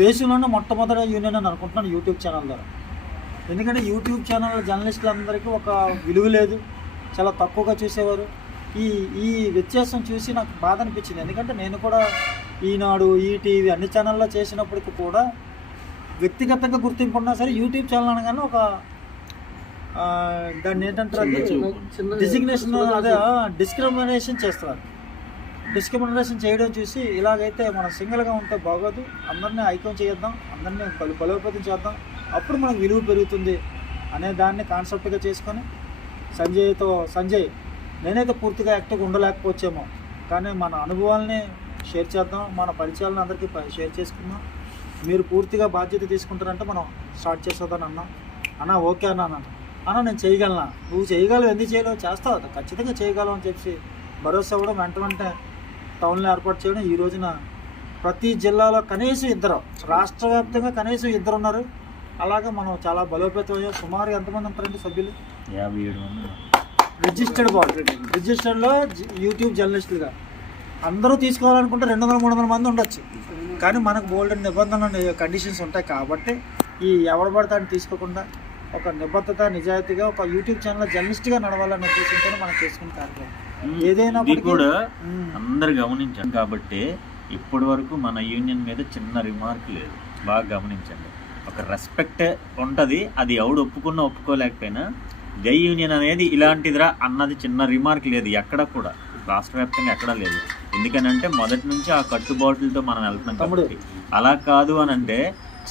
దేశంలోనే మొట్టమొదటి యూనియన్ అని అనుకుంటున్నాను యూట్యూబ్ ఛానల్ ద్వారా. ఎందుకంటే యూట్యూబ్ ఛానల్ జర్నలిస్టులందరికీ ఒక విలువ లేదు, చాలా తక్కువగా చూసేవారు. ఈ వ్యత్యాసం చూసి నాకు బాధ అనిపించింది. ఎందుకంటే నేను కూడా ఈనాడు, ఈటీవీ అన్ని ఛానల్లో చేసినప్పటికీ కూడా వ్యక్తిగతంగా గుర్తింపు ఉన్నా సరే యూట్యూబ్ ఛానల్ అనగానే ఒక దాన్ని ఏంటంటారు, డిజిగ్నేషన్, అదే డిస్క్రిమినేషన్ చేస్తున్నారు. డిస్క్రిమినేషన్ చేయడం చూసి ఇలాగైతే మనం సింగిల్గా ఉంటే బాగోదు, అందరినీ ఐక్యం చేద్దాం, అందరినీ బలోపేతం చేద్దాం, అప్పుడు మనకు విలువ పెరుగుతుంది అనే దాన్ని కాన్సెప్ట్గా చేసుకొని సంజయ్ నేనైతే పూర్తిగా యాక్టివ్గా ఉండలేకపోవచ్చేమో, కానీ మన అనుభవాల్ని షేర్ చేద్దాం, మన పరిచయాలను అందరికీ షేర్ చేసుకుందాం, మీరు పూర్తిగా బాధ్యత తీసుకుంటారంటే మనం స్టార్ట్ చేసేద్దాం అన్న ఓకే అన్న నేను చేయగలనా, నువ్వు చేయగలవు, ఎందుకు చేయలేవు, చేస్తావు, ఖచ్చితంగా చేయగలవు అని చెప్పి భరోసా కూడా వెంట టౌన్లో ఏర్పాటు చేయడం. ఈ రోజున ప్రతి జిల్లాలో కనీసం 2, రాష్ట్ర వ్యాప్తంగా కనీసం 2 ఉన్నారు. అలాగే మనం చాలా బలోపేతం అయ్యాం. సుమారు ఎంతమంది ఉంటారండి సభ్యులు? 57 మంది రిజిస్టర్లో యూట్యూబ్ జర్నలిస్టులుగా అందరూ తీసుకోవాలనుకుంటే 200-300 మంది ఉండొచ్చు. కానీ మనకు బోల్డ్ నిబంధనలు, కండిషన్స్ ఉంటాయి. కాబట్టి ఈ ఎవరు పడతాన్ని తీసుకోకుండా ఒక నిబద్ధత, నిజాయితీగా ఒక యూట్యూబ్ ఛానల్ జర్నలిస్ట్గా నడవాలనే ఉద్దేశంతో మనం చేసుకునే కార్యక్రమం ఏదైనా కూడా అందరు గమనించాం. కాబట్టి ఇప్పటి వరకు మన యూనియన్ మీద చిన్న రిమార్క్ లేదు. బాగా గమనించండి, ఒక రెస్పెక్ట్ ఉంటుంది. అది ఎవడు ఒప్పుకోలేకపోయినా జై యూనియన్ అనేది ఇలాంటిదిరా అన్నది చిన్న రిమార్క్ లేదు ఎక్కడ కూడా, రాష్ట్ర వ్యాప్తంగా ఎక్కడా లేదు. ఎందుకనంటే మొదటి నుంచి ఆ కట్టుబాట్లతో మనం వెళ్తున్నాం కాబట్టి. అలా కాదు అని అంటే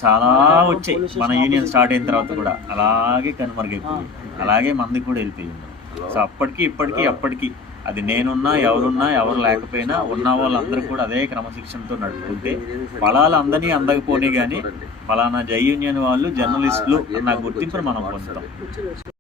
చాలా వచ్చాయి మన యూనియన్ స్టార్ట్ అయిన తర్వాత కూడా అలాగే కనుమరుగైపోయి, అలాగే మంది కూడా వెళ్ళిపోయింది. సో అప్పటికి అది నేనున్నా, ఎవరున్నా, ఎవరు లేకపోయినా ఉన్న వాళ్ళందరూ కూడా అదే క్రమశిక్షణతో నడుపుకుంటే ఫలాలు అందరినీ అందకపోనే కానీ ఫలానా జై యూనియన్ వాళ్ళు జర్నలిస్టులు అన్న గుర్తింపును మనం పొందుతాం.